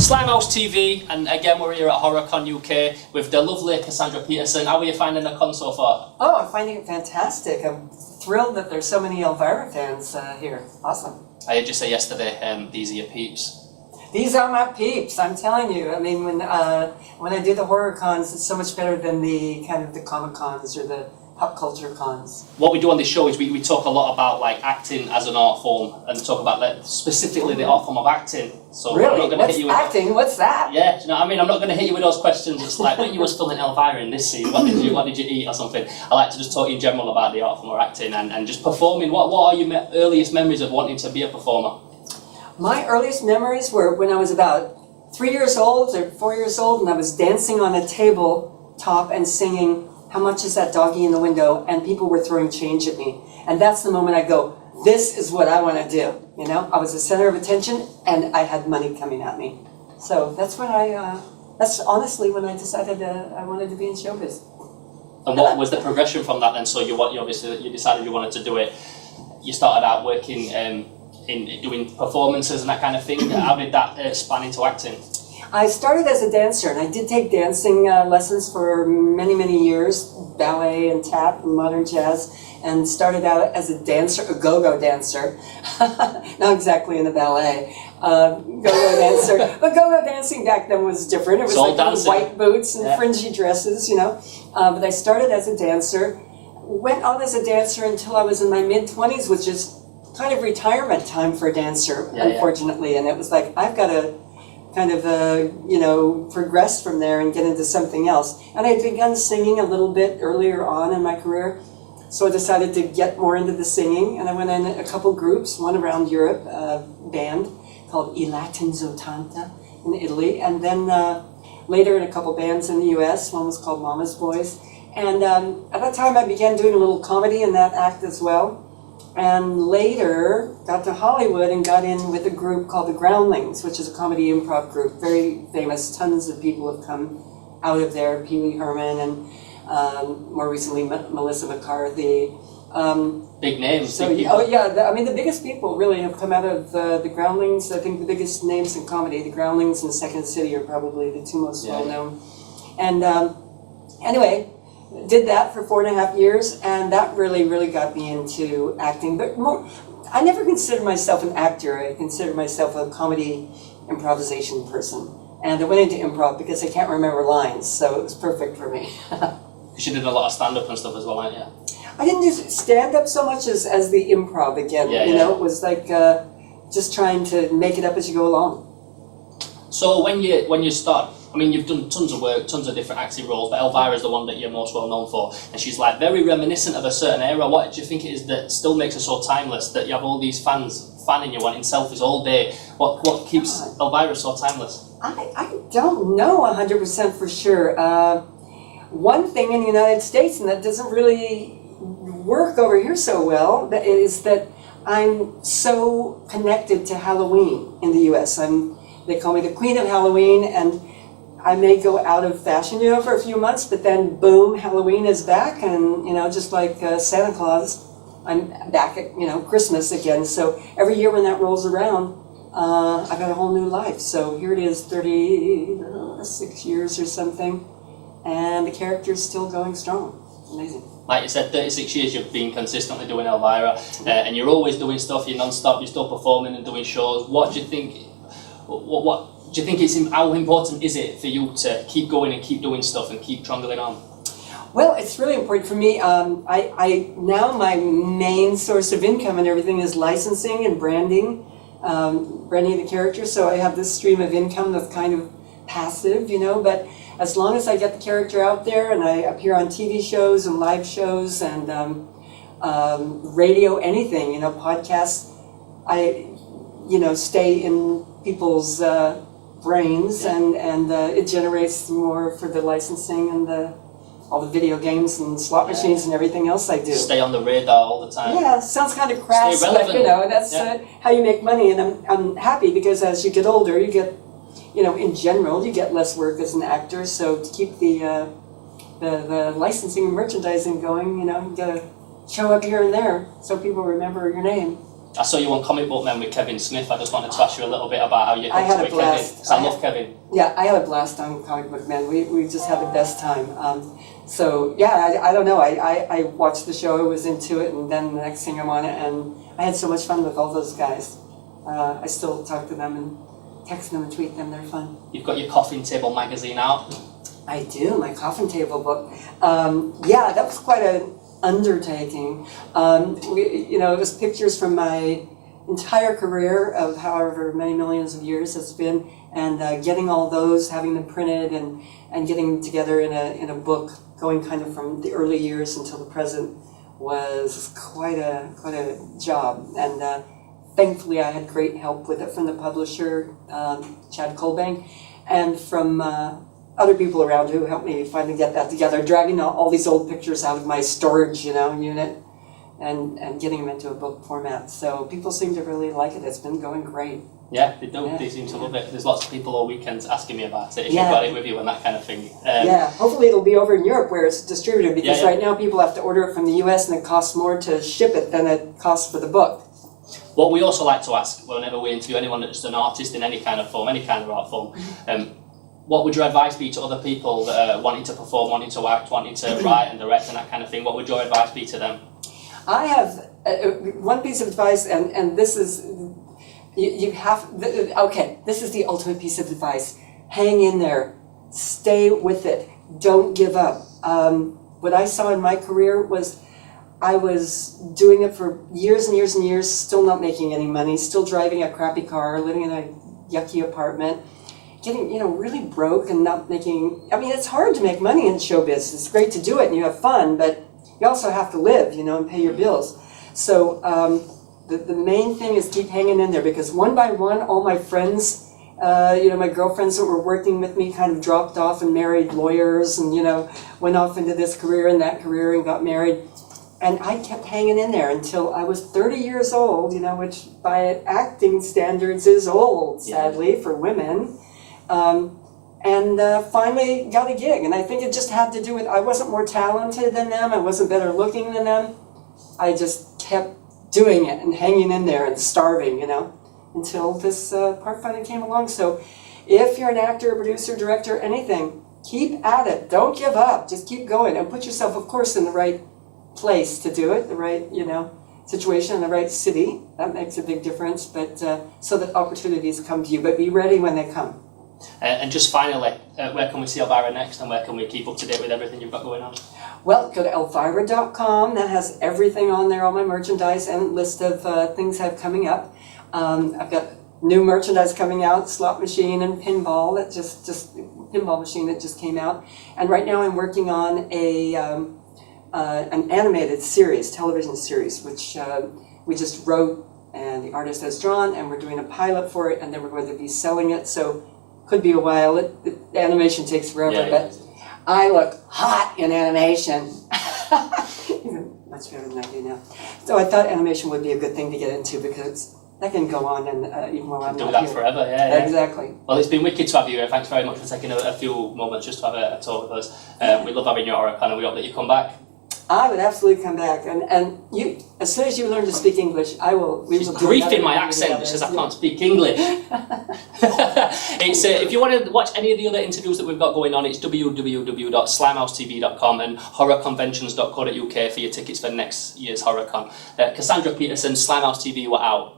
Slimehouse TV, and again we're here at HorrorCon UK with the lovely Cassandra Peterson. How are you finding the con so far? Oh, I'm finding it fantastic. I'm thrilled that there's so many Elvira fans here. Awesome. I heard you say yesterday, these are your peeps. These are my peeps, I'm telling you. I mean, when I do the horror cons, it's so much better than the kind of the comic cons or the pop culture cons. What we do on this show is we talk a lot about like acting as an art form and talk about like, specifically the art form of acting. So really? I'm not gonna What's hit you with acting? What's that? Yeah, do you know what I mean? I'm not going to hit you with those questions. It's like when you was filming Elvira in this scene, what did you eat or something? I like to just talk in general about the art form of acting and just performing. What are your earliest memories of wanting to be a performer? My earliest memories were when I was about 3 years old or 4 years old, and I was dancing on a tabletop and singing "How Much Is That Doggy in the Window?" and people were throwing change at me. And that's the moment I go, this is what I want to do. You know, I was the center of attention and I had money coming at me. So that's when that's honestly when I decided I wanted to be in showbiz. And what was the progression from that then? So you decided you wanted to do it. You started out working in doing performances and that kind of thing. How did that span into acting? I started as a dancer, and I did take dancing lessons for many, many years, ballet and tap and modern jazz, and started out as a dancer, a go-go dancer, not exactly in the ballet, go-go dancer, but go-go dancing back then was different. It was like white boots and fringy dresses, you know, but I started as a dancer, went on as a dancer until I was in my mid-20s, which is kind of retirement time for a dancer, unfortunately, and it was like, I've got to kind of, progress from there and get into something else. And I had begun singing a little bit earlier on in my career, so I decided to get more into the singing, and I went in a couple groups, one around Europe, a band called I Latins Ottanta in Italy, and then later in a couple bands in the US, one was called Mama's Boys. And at that time I began doing a little comedy in that act as well. And later got to Hollywood and got in with a group called the Groundlings, which is a comedy improv group, very famous. Tons of people have come out of there, Pee Wee Herman and more recently Melissa McCarthy. Big names. So, big people. Oh yeah, the biggest people really have come out of the Groundlings. I think the biggest names in comedy, the Groundlings and Second City are probably the two most well known. And anyway, did that for 4.5 years, and that really, really got me into acting. But more, I never considered myself an actor. I considered myself a comedy improvisation person. And I went into improv because I can't remember lines, so it was perfect for me. Because you did a lot of stand-up and stuff as well, aren't you? I didn't do stand-up so much as the improv again. You know, it was like just trying to make it up as you go along. So when you start, I mean, you've done tons of work, tons of different acting roles, but Elvira is the one that you're most well known for, and she's like very reminiscent of a certain era. What do you think it is that still makes her so timeless, that you have all these fans fanning you, wanting selfies all day? What keeps Elvira so timeless? I don't know 100% for sure. One thing in the United States, and that doesn't really work over here so well, is that I'm so connected to Halloween in the U.S. They call me the Queen of Halloween, and I may go out of fashion, for a few months, but then boom, Halloween is back, and just like Santa Claus, I'm back at Christmas again. So every year when that rolls around, I got a whole new life. So here it is, 36 years or something, and the character's still going strong. Amazing. Like you said, 36 years you've been consistently doing Elvira, and you're always doing stuff. You're non-stop. You're still performing and doing shows. What do you think? What do you think how important is it for you to keep going and keep doing stuff and keep trundling on? Well, it's really important for me. I now my main source of income and everything is licensing and branding the character. So I have this stream of income that's kind of passive, but as long as I get the character out there and I appear on TV shows and live shows and radio, anything, podcasts, I, stay in people's brains, and it generates more for the licensing and all the video games and slot machines and everything else I do. Stay on the radar all the time. Yeah, sounds kind of crass, but that's how you make money, and I'm happy because as you get older, you get, in general, you get less work as an actor. So to keep the licensing and merchandising going, you gotta show up here and there so people remember your name. I saw you on Comic Book Men with Kevin Smith. I just wanted to ask you a little bit about how you I hooked had a with Kevin. blast. 'Cause I love Kevin. Yeah, I had a blast on Comic Book Men. We just had the best time. So yeah, I don't know. I watched the show, I was into it, and then the next thing I'm on it, and I had so much fun with all those guys. I still talk to them and text them and tweet them. They're fun. You've got your Coffin Table magazine out. I do, my coffin table book. Yeah, that was quite an undertaking. It was pictures from my entire career of however many millions of years it's been, and getting all those, having them printed, and getting them together in a book, going kind of from the early years until the present, was quite a job. And thankfully, I had great help with it from the publisher, Chad Colbang, and from other people around who helped me finally get that together, dragging all these old pictures out of my storage, unit, and getting them into a book format. So people seem to really like it. It's been going great. Yeah, they do. Yeah, They seem to love it. There's lots of people all weekends asking me about it, if Yeah. you've got it with you and that kind of thing. Yeah, hopefully it'll be over in Europe where it's distributed, because Yeah, yeah. right now people have to order it from the US and it costs more to ship it than it costs for the book. What we also like to ask whenever we interview anyone that's an artist in any kind of form, any kind of art form, what would your advice be to other people that are wanting to perform, wanting to act, wanting to write and direct and that kind of thing? What would your advice be to them? I have one piece of advice, and this is, you have, okay, this is the ultimate piece of advice. Hang in there. Stay with it. Don't give up. What I saw in my career was I was doing it for years and years and years, still not making any money, still driving a crappy car, living in a yucky apartment, getting, really broke and not making, it's hard to make money in showbiz. It's great to do it and you have fun, but you also have to live, and pay your bills. So the main thing is keep hanging in there, because one by one, all my friends, my girlfriends that were working with me kind of dropped off and married lawyers and, went off into this career and that career and got married. And I kept hanging in there until I was 30 years old, which by acting standards is old, sadly, for women. And finally got a gig. And I think it just had to do with, I wasn't more talented than them, I wasn't better looking than them. I just kept doing it and hanging in there and starving, until this part finally came along. So if you're an actor, producer, director, anything, keep at it. Don't give up. Just keep going and put yourself, of course, in the right place to do it, the right, situation in the right city. That makes a big difference, but so that opportunities come to you, but be ready when they come. And just finally, where can we see Elvira next, and where can we keep up to date with everything you've got going on? Well, go to elvira.com. That has everything on there, all my merchandise and list of things I have coming up. I've got new merchandise coming out, slot machine and pinball, that just pinball machine that just came out. And right now I'm working on an animated series, television series, which we just wrote and the artist has drawn, and we're doing a pilot for it, and then we're going to be selling it. So could be a while. The animation takes forever, but I look hot in animation. Even much better than I do now. So I thought animation would be a good thing to get into, because that can go on and even while I'm not do that here. forever, yeah. Exactly. Well, it's been wicked to have you here. Thanks very much for taking a few moments just to have a talk with us. We love having you at HorrorCon, and we hope that you come back. I would absolutely come back, and you, as soon as you learn to speak English, we will do Griefing my accent, she says I can't speak English. It's if you want to watch any of the other interviews that we've got going on, it's www.slimehousetv.com and horrorconventions.co.uk for your tickets for next year's HorrorCon. Cassandra Peterson, Slimehouse TV, we're out.